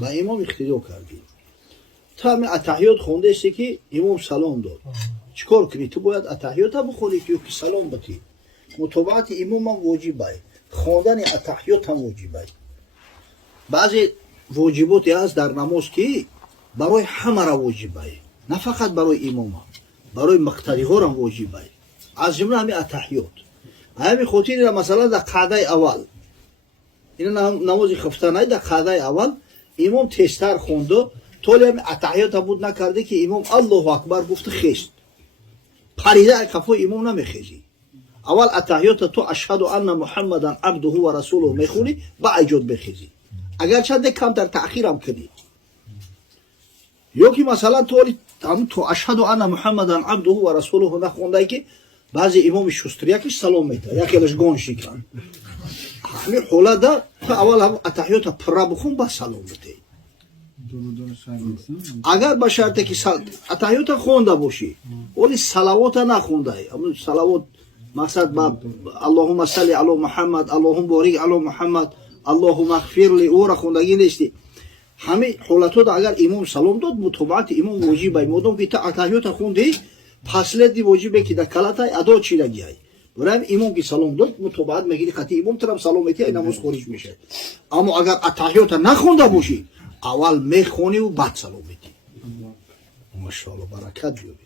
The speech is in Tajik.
با امام اقتدا کردی. تا همین اتحیات خونده استی که امام سلام داد. چیکار کنی؟ تو باید اتحیات هم بخونی که سلام بدی. متابعت امام هم واجبه. خواندن اتحیات هم واجبه. بعضی واجباتی هست در نماز که برای همه را واجبه. نه فقط برای امام، برای مقتدی ها هم واجبه. از جمله همین اتحیات. همین خاطر مثلا در قعده اول اینا نماز خفتنه در قعده اول امام تستر خونده طول هم اتحیات بود نکرده که امام الله اکبر گفته خیست پریده کفو امام نمیخیزی. اول اتحیات تو اشهد ان محمدا عبده و رسوله میخونی با ایجاد بخیزی. اگر چند کم در تأخیر هم کنی یا که مثلا تو اشهد ان محمدا عبده و رسوله نخونده که بعضی امام شستری یکیش سلام میده یکیش گون شکن همین حالا ده تا اول هم اتحیات پره بخون با سلام بده. اگر به شرطی که اتحیات خونده باشی ولی صلوات نخونده صلوات مقصد با اللهم صل علی محمد اللهم بارک علی محمد اللهم اغفر لی او را خوندگی نیستی. همه حالتو اگر امام سلام داد متابعت امام واجبه. مادام که تا اتحیات خوندی پسلت واجبه که در کلاتای ادا چیلگی های برای امام که سلام داد متابعت میگیری خطی امام طرف سلام میتی این نماز خارج میشه. اما اگر اتحیات نخونده باشی اول میخونی و بعد سلام میتی. ماشاءالله برکت بیاری.